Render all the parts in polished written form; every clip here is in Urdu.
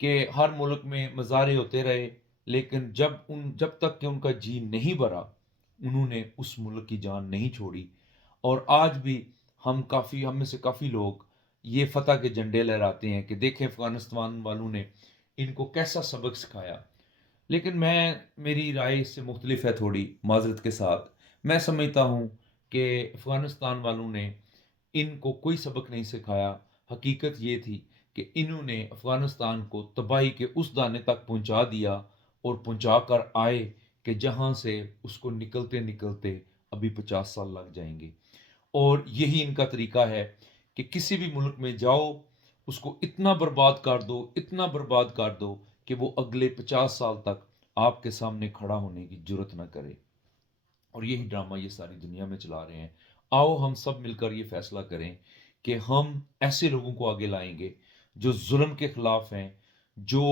کہ ہر ملک میں مظاہرے ہوتے رہے، لیکن جب تک کہ ان کا جی نہیں بھرا، انہوں نے اس ملک کی جان نہیں چھوڑی۔ اور آج بھی ہم میں سے کافی لوگ یہ فتح کے جھنڈے لہراتے ہیں کہ دیکھیں افغانستان والوں نے ان کو کیسا سبق سکھایا۔ لیکن میری رائے اس سے مختلف ہے تھوڑی، معذرت کے ساتھ۔ میں سمجھتا ہوں کہ افغانستان والوں نے ان کو کوئی سبق نہیں سکھایا۔ حقیقت یہ تھی کہ انہوں نے افغانستان کو تباہی کے اس دانے تک پہنچا دیا، اور پہنچا کر آئے کہ جہاں سے اس کو نکلتے نکلتے ابھی 50 سال لگ جائیں گے۔ اور یہی ان کا طریقہ ہے کہ کسی بھی ملک میں جاؤ، اس کو اتنا برباد کر دو، اتنا برباد کر دو کہ وہ اگلے 50 سال تک آپ کے سامنے کھڑا ہونے کی جرت نہ کرے۔ اور یہی ڈرامہ یہ ساری دنیا میں چلا رہے ہیں۔ آؤ ہم سب مل کر یہ فیصلہ کریں کہ ہم ایسے لوگوں کو آگے لائیں گے جو ظلم کے خلاف ہیں، جو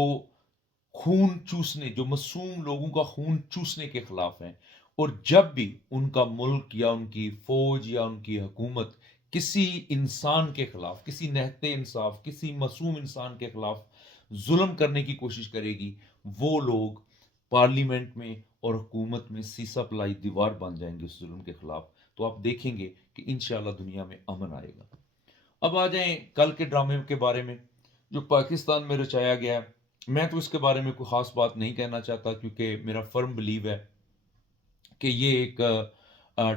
جو معصوم لوگوں کا خون چوسنے کے خلاف ہیں۔ اور جب بھی ان کا ملک یا ان کی فوج یا ان کی حکومت کسی انسان کے خلاف، کسی نہتے انصاف، کسی معصوم انسان کے خلاف ظلم کرنے کی کوشش کرے گی، وہ لوگ پارلیمنٹ میں اور حکومت میں سیسا پلائی دیوار بن جائیں گے اس ظلم کے خلاف۔ تو آپ دیکھیں گے کہ انشاءاللہ دنیا میں امن آئے گا۔ اب آ جائیں کل کے ڈرامے کے بارے میں جو پاکستان میں رچایا گیا ہے۔ میں تو اس کے بارے میں کوئی خاص بات نہیں کہنا چاہتا، کیونکہ میرا فرم بلیو ہے کہ یہ ایک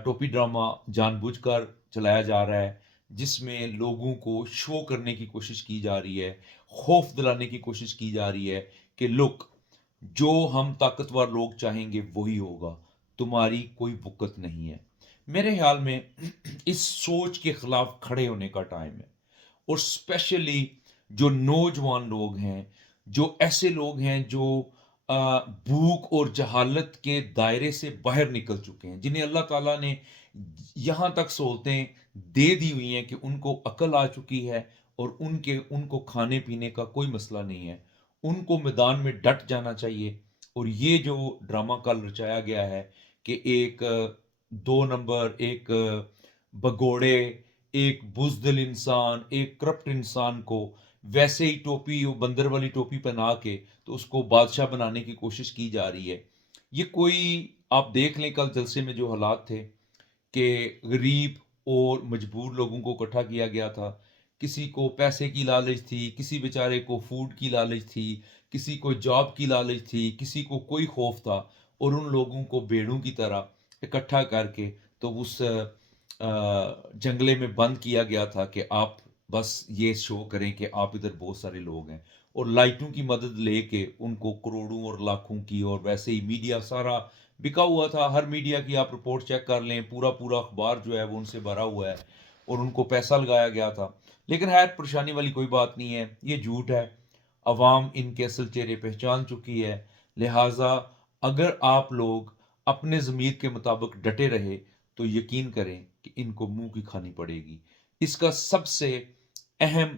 ٹوپی ڈرامہ جان بوجھ کر چلایا جا رہا ہے، جس میں لوگوں کو شو کرنے کی کوشش کی جا رہی ہے، خوف دلانے کی کوشش کی جا رہی ہے کہ لک جو ہم طاقتور لوگ چاہیں گے وہی ہوگا، تمہاری کوئی وقت نہیں ہے۔ میرے خیال میں اس سوچ کے خلاف کھڑے ہونے کا ٹائم ہے۔ اور اسپیشلی جو نوجوان لوگ ہیں، جو ایسے لوگ ہیں جو بھوک اور جہالت کے دائرے سے باہر نکل چکے ہیں، جنہیں اللہ تعالیٰ نے یہاں تک سہولتیں دے دی ہوئی ہیں کہ ان کو عقل آ چکی ہے، اور ان کو کھانے پینے کا کوئی مسئلہ نہیں ہے، ان کو میدان میں ڈٹ جانا چاہیے۔ اور یہ جو ڈرامہ کل رچایا گیا ہے کہ ایک 2 نمبر، ایک بگوڑے، ایک بزدل انسان، ایک کرپٹ انسان کو ویسے ہی ٹوپی، بندر والی ٹوپی پہنا کے تو اس کو بادشاہ بنانے کی کوشش کی جا رہی ہے۔ یہ کوئی، آپ دیکھ لیں کل جلسے میں جو حالات تھے کہ غریب اور مجبور لوگوں کو اکٹھا کیا گیا تھا۔ کسی کو پیسے کی لالچ تھی، کسی بیچارے کو فوڈ کی لالچ تھی، کسی کو جاب کی لالچ تھی، کسی کو کوئی خوف تھا، اور ان لوگوں کو بھیڑوں کی طرح اکٹھا کر کے تو اس جنگلے میں بند کیا گیا تھا کہ آپ بس یہ شو کریں کہ آپ ادھر بہت سارے لوگ ہیں، اور لائٹوں کی مدد لے کے ان کو کروڑوں اور لاکھوں کی، اور ویسے ہی میڈیا سارا بکا ہوا تھا۔ ہر میڈیا کی آپ رپورٹ چیک کر لیں، پورا پورا اخبار جو ہے وہ ان سے بھرا ہوا ہے، اور ان کو پیسہ لگایا گیا تھا۔ لیکن خیر پریشانی والی کوئی بات نہیں ہے، یہ جھوٹ ہے، عوام ان کے اصل چہرے پہچان چکی ہے۔ لہٰذا اگر آپ لوگ اپنے ضمیر کے مطابق ڈٹے رہے تو یقین کریں کہ ان کو منہ کی کھانی پڑے گی۔ اس کا سب سے اہم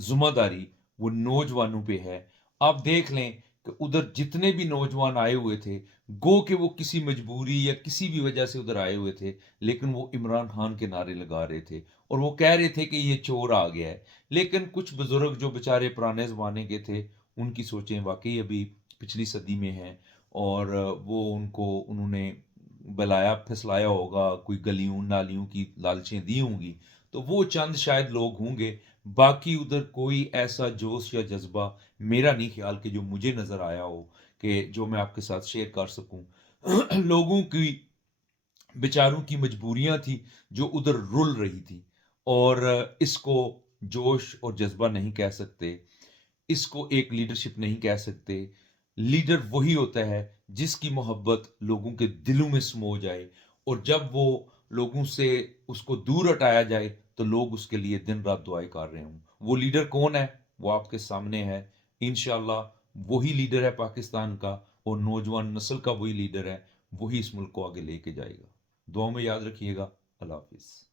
ذمہ داری وہ نوجوانوں پہ ہے۔ آپ دیکھ لیں کہ ادھر جتنے بھی نوجوان آئے ہوئے تھے، گو کہ وہ کسی مجبوری یا کسی بھی وجہ سے ادھر آئے ہوئے تھے، لیکن وہ عمران خان کے نعرے لگا رہے تھے، اور وہ کہہ رہے تھے کہ یہ چور آ گیا ہے۔ لیکن کچھ بزرگ جو بیچارے پرانے زمانے کے تھے، ان کی سوچیں واقعی ابھی پچھلی صدی میں ہیں، اور وہ انہوں نے بلایا پھسلایا ہوگا، کوئی گلیوں نالیوں کی لالچیں دی ہوں گی، تو وہ چند شاید لوگ ہوں گے۔ باقی ادھر کوئی ایسا جوش یا جذبہ میرا نہیں خیال کہ جو مجھے نظر آیا ہو کہ جو میں آپ کے ساتھ شیئر کر سکوں۔ لوگوں کی، بیچاروں کی مجبوریاں تھیں جو ادھر رل رہی تھی، اور اس کو جوش اور جذبہ نہیں کہہ سکتے، اس کو ایک لیڈرشپ نہیں کہہ سکتے۔ لیڈر وہی ہوتا ہے جس کی محبت لوگوں کے دلوں میں سمو جائے، اور جب وہ لوگوں سے اس کو دور ہٹایا جائے تو لوگ اس کے لیے دن رات دعائیں کر رہے ہوں۔ وہ لیڈر کون ہے؟ وہ آپ کے سامنے ہے۔ انشاءاللہ وہی لیڈر ہے پاکستان کا، اور نوجوان نسل کا وہی لیڈر ہے، وہی اس ملک کو آگے لے کے جائے گا۔ دعاؤں میں یاد رکھیے گا۔ اللہ حافظ۔